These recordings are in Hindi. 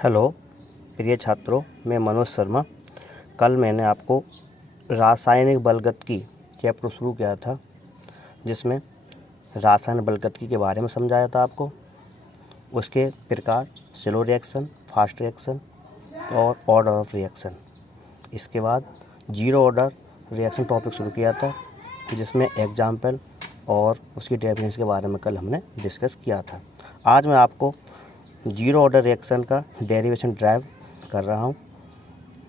हेलो प्रिय छात्रों, मैं मनोज शर्मा। कल मैंने आपको रासायनिक बलगतकी चैप्टर शुरू किया था, जिसमें रासायनिक बलगतकी के बारे में समझाया था आपको। उसके प्रकार स्लो रिएक्शन, फास्ट रिएक्शन और ऑर्डर ऑफ रिएक्शन। इसके बाद जीरो ऑर्डर रिएक्शन टॉपिक शुरू किया था, जिसमें एग्जाम्पल और उसकी डेफिनेशन के बारे में कल हमने डिस्कस किया था। आज मैं आपको जीरो ऑर्डर रिएक्शन का डेरिवेशन ड्राइव कर रहा हूँ।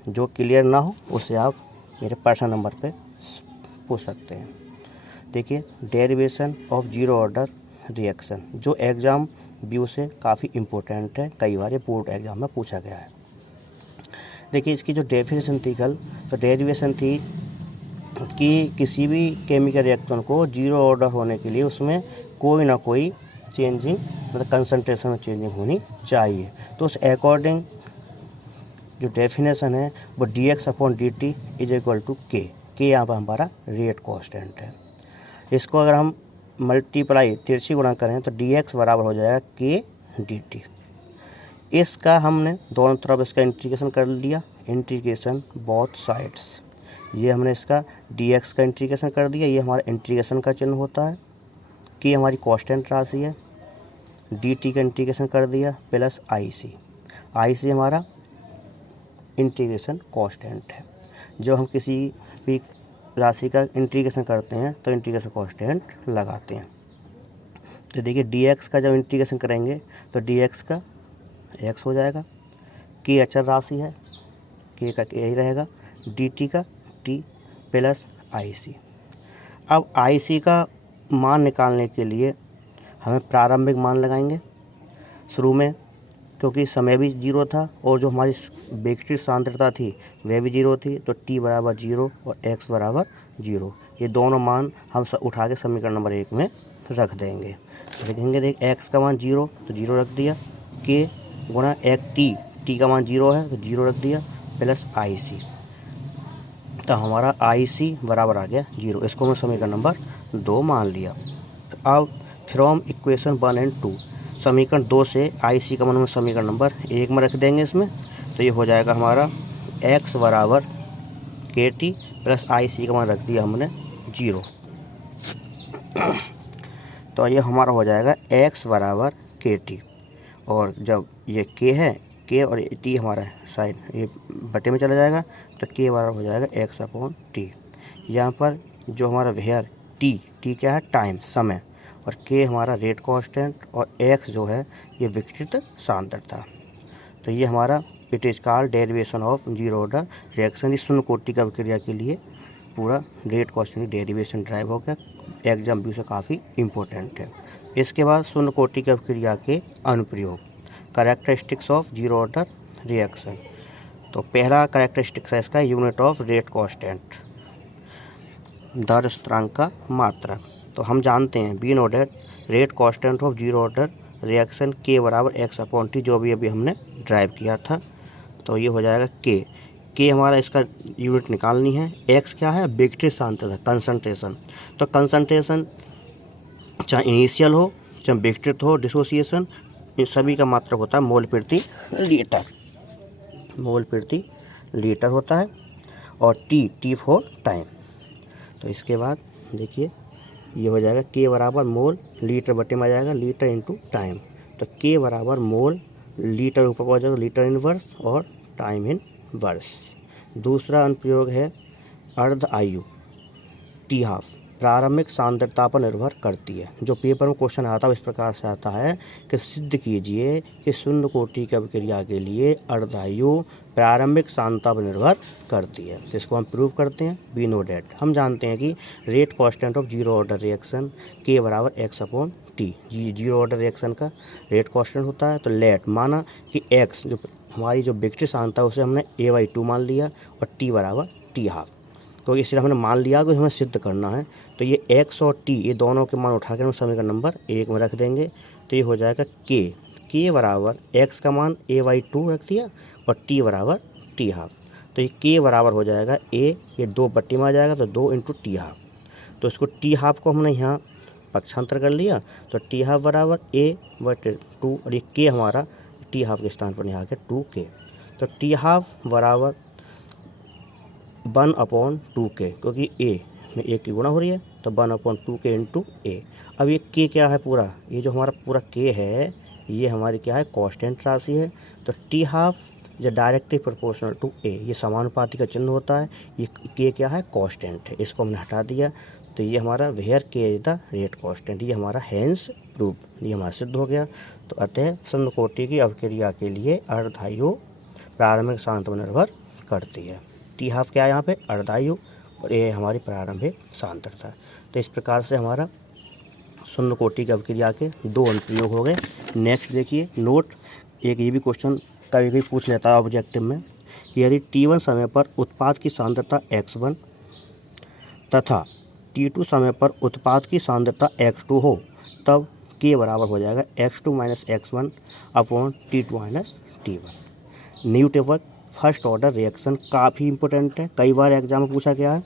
जो क्लियर ना हो उसे आप मेरे पर्सनल नंबर पे पूछ सकते हैं। देखिए, derivation of zero order reaction जो एग्ज़ाम व्यू से काफ़ी इम्पोर्टेंट है, कई बार ये बोर्ड एग्ज़ाम में पूछा गया है। देखिए, इसकी जो डेफिनेशन थी कल, तो डेरिवेशन थी कि किसी भी केमिकल रिएक्शन को जीरो ऑर्डर होने के लिए उसमें कोई ना कोई चेंजिंग, मतलब कंसंट्रेशन में चेंजिंग होनी चाहिए। तो उस अकॉर्डिंग जो डेफिनेशन है वो dx/dt इज इक्वल टू के यहाँ पर हमारा रेट कांस्टेंट है। इसको अगर हम मल्टीप्लाई तिरछी गुणा करें तो dx बराबर हो जाएगा k dt। इसका हमने दोनों तरफ इसका इंटीग्रेशन कर लिया, इंटीग्रेशन बोथ साइड्स। ये हमने इसका dx का इंटीग्रेशन कर दिया, ये हमारा इंटीग्रेशन का चिन्ह होता है। कि हमारी कांस्टेंट राशि है, dt का इंटीग्रेशन कर दिया प्लस IC हमारा इंटीग्रेशन कांस्टेंट है। जब हम किसी भी राशि का इंटीग्रेशन करते हैं तो इंटीग्रेशन कांस्टेंट लगाते हैं। तो देखिए, dx का जब इंटीग्रेशन करेंगे तो dx का x हो जाएगा, k अचर राशि है, k का k ही रहेगा, dt का t प्लस IC। अब IC का मान निकालने के लिए हमें प्रारंभिक मान लगाएंगे शुरू में, क्योंकि समय भी जीरो था और जो हमारी विकसित सांद्रता थी वह भी जीरो थी। तो t बराबर 0 और x बराबर 0, ये दोनों मान हम उठा के समीकरण नंबर 1 में रख देंगे। लिखेंगे, देख x का मान 0 तो 0 रख दिया, k गुणा एक t का मान 0 है तो 0 रख दिया प्लस IC। तो हमारा IC बराबर आ गया 0। इसको मैं समीकरण नंबर 2 मान लिया। अब फ्रॉम इक्वेशन 1 एंड 2, समीकरण 2 से IC का मान हम समीकरण नंबर 1 में रख देंगे इसमें। तो ये हो जाएगा हमारा x बराबर KT प्लस IC का मान रख दिया हमने 0। तो ये हमारा हो जाएगा x बराबर KT, और जब ये k है, k और t हमारा साइन ये बटे में चला जाएगा, तो k बराबर हो जाएगा x/t। यहाँ पर जो हमारा वेयर t क्या है, टाइम, समय, और k हमारा रेट कांस्टेंट, और x जो है ये विकसित सांद्रता। तो ये हमारा it is called derivation of zero order reaction. इस शून्य कोटि की अभिक्रिया के लिए पूरा रेट कांस्टेंट डेरिवेशन ड्राइव हो गया, एग्जाम व्यू से काफ़ी इम्पोर्टेंट है। इसके बाद शून्य कोटि की अभिक्रिया के अनुप्रयोग, characteristics of zero order reaction. तो पहला कैरेक्टरिस्टिक्स है इसका यूनिट ऑफ रेट कांस्टेंट, दर स्थिरांक का मात्रक। तो हम जानते हैं we know that rate constant of zero order reaction k बराबर x/t, जो भी अभी हमने ड्राइव किया था। तो ये हो जाएगा k हमारा इसका यूनिट निकालनी है। x क्या है, विकसित सांद्रता, कंसंट्रेशन। तो कंसंट्रेशन चाहे इनिशियल हो चाहे विकसित हो, डिसोसिएशन, इन सभी का मात्रक होता है मोल प्रति लीटर होता है, और t फॉर टाइम। तो इसके बाद देखिए, ये हो जाएगा k बराबर मोल लीटर बटे में आ जाएगा लीटर इंटू टाइम। तो k बराबर मोल लीटर ऊपर पहुँच जाएगा लीटर इनवर्स और टाइम इन वर्स। दूसरा अनुप्रयोग है अर्ध आयु, t½ प्रारंभिक सांद्रता पर निर्भर करती है। जो पेपर में क्वेश्चन आता है इस प्रकार से आता है कि सिद्ध कीजिए कि शून्य कोटि की अभिक्रिया के लिए अर्धायु प्रारंभिक सांद्रता पर निर्भर करती है। तो इसको हम प्रूव करते हैं। बी नो डेट हम जानते हैं कि rate constant of zero order reaction k बराबर x/t, जीरो ऑर्डर रिएक्शन का रेट कांस्टेंट होता है। तो लेट माना कि x जो हमारी जो विकसित सांद्रता उसे हमने a/2 मान लिया, और t बराबर t½ क्योंकि इसलिए हमने मान लिया कि हमें सिद्ध करना है। तो ये x और t ये दोनों के मान उठा कर हम समीकरण नंबर 1 में रख देंगे। तो ये हो जाएगा k बराबर x का मान a/2 रख दिया और t बराबर t½ तो ये k बराबर हो जाएगा a, ये 2 बट्टी में आ जाएगा तो 2 × t½ तो इसको t½ को हमने यहाँ पक्षांतर कर लिया। तो t½ बराबर a/2, और ये k हमारा टी हाफ के स्थान पर यहाँ के 2k। तो टी हाफ बराबर 1/2k, क्योंकि a में a की गुणा हो रही है तो 1/2k इंटू ए। अब ये k क्या है पूरा, ये जो हमारा पूरा k है ये हमारी क्या है, कांस्टेंट राशि है। तो टी हाफ जो डायरेक्टली प्रोपोर्शनल टू ए, ये समानुपाती का चिन्ह होता है, ये k क्या है, कांस्टेंट है, इसको हमने हटा दिया। तो ये हमारा where k is the rate constant, ये हमारा हेंस प्रूफ, ये हमारा सिद्ध हो गया। तो अतः समकोटि की अवक्रिया के लिए अर्धायु प्रारंभिक सांद्रता पर निर्भर करती है। टी हाफ क्या है यहाँ पे, अर्धायु, और ये हमारी प्रारंभिक सांद्रता। तो इस प्रकार से हमारा शून्य कोटि की अवक्रिया के 2 अनुप्रयोग हो गए। नेक्स्ट देखिए नोट, एक ये भी क्वेश्चन कभी कभी पूछ लेता है ऑब्जेक्टिव में कि यदि T1 समय पर उत्पाद की सांद्रता x1 तथा T2 समय पर उत्पाद की सांद्रता x2 हो, तब K बराबर हो जाएगा x2 minus x1 upon T2 minus T1। Newton first order reaction काफ़ी इंपॉर्टेंट है, कई बार एग्जाम में पूछा गया है।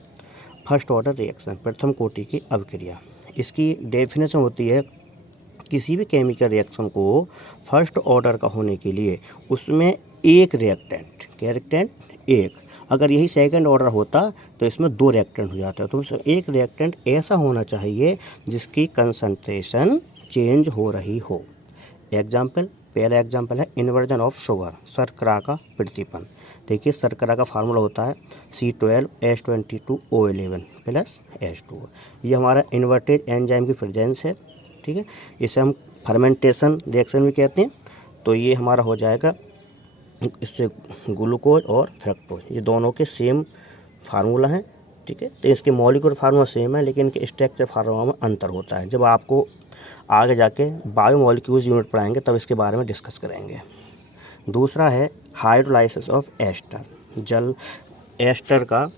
फर्स्ट ऑर्डर रिएक्शन, प्रथम कोटि की अवक्रिया, इसकी डेफिनेशन होती है किसी भी केमिकल रिएक्शन को फर्स्ट ऑर्डर का होने के लिए उसमें एक रिएक्टेंट एक, अगर यही सेकंड ऑर्डर होता तो इसमें 2 रिएक्टेंट हो जाता है। तो एक रिएक्टेंट ऐसा होना चाहिए जिसकी कंसंट्रेशन चेंज हो रही हो। एग्जाम्पल, पहला एग्जाम्पल है इन्वर्जन ऑफ शुगर, शर्करा का प्रतिपन। देखिए शर्करा का फार्मूला होता है C12H22O11 प्लस H2। ये हमारा इन्वर्टेड एंजाइम की प्रेजेंस है, ठीक है, इसे हम फर्मेंटेशन रिएक्शन भी कहते हैं। तो ये हमारा हो जाएगा, इससे ग्लूकोज और फ्रक्टोज ये दोनों के सेम फार्मूला हैं, ठीक है। तो इसके मॉलिक्यूलर फार्मूला सेम है लेकिन इनके स्ट्रक्चर फार्मूला में अंतर होता है। जब आपको आगे जाके बायोमॉलिक्यूल्स यूनिट पढ़ाएंगे तब इसके बारे में डिस्कस करेंगे। दूसरा है हाइड्रोलाइसिस ऑफ एस्टर, जल एस्टर का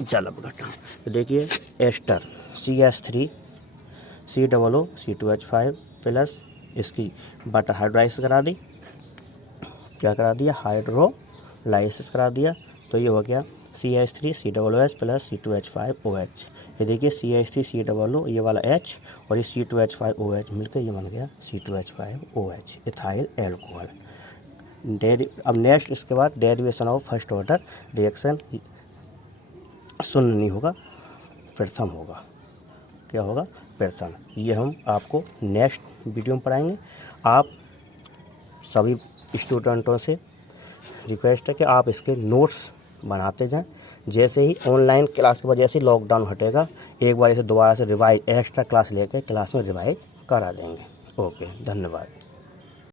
जल अपघटन। तो देखिए ester CH3 COO C2H5 plus इसकी बटर हाइड्रोलाइसिस करा दी, क्या करा दिया, हाइड्रोलाइसिस करा दिया। तो ये हो गया CH3 COOH प्लस C2H5OH। ये देखिए CH3 COO ये वाला H और ये C2H5OH मिलकर ये बन गया C2H5OH, इथाइल एल्कोहल। अब नेक्स्ट इसके बाद derivation of first order reaction, शून्य नहीं होगा, प्रथम होगा, क्या होगा, प्रथम। ये हम आपको नेक्स्ट वीडियो में पढ़ाएंगे। आप सभी स्टूडेंटों से रिक्वेस्ट है कि आप इसके नोट्स बनाते जाएं। जैसे ही ऑनलाइन क्लास के बाद जैसे ही लॉकडाउन हटेगा एक बार इसे दोबारा से रिवाइज एक्स्ट्रा क्लास लेकर क्लास में रिवाइज करा देंगे। ओके, धन्यवाद।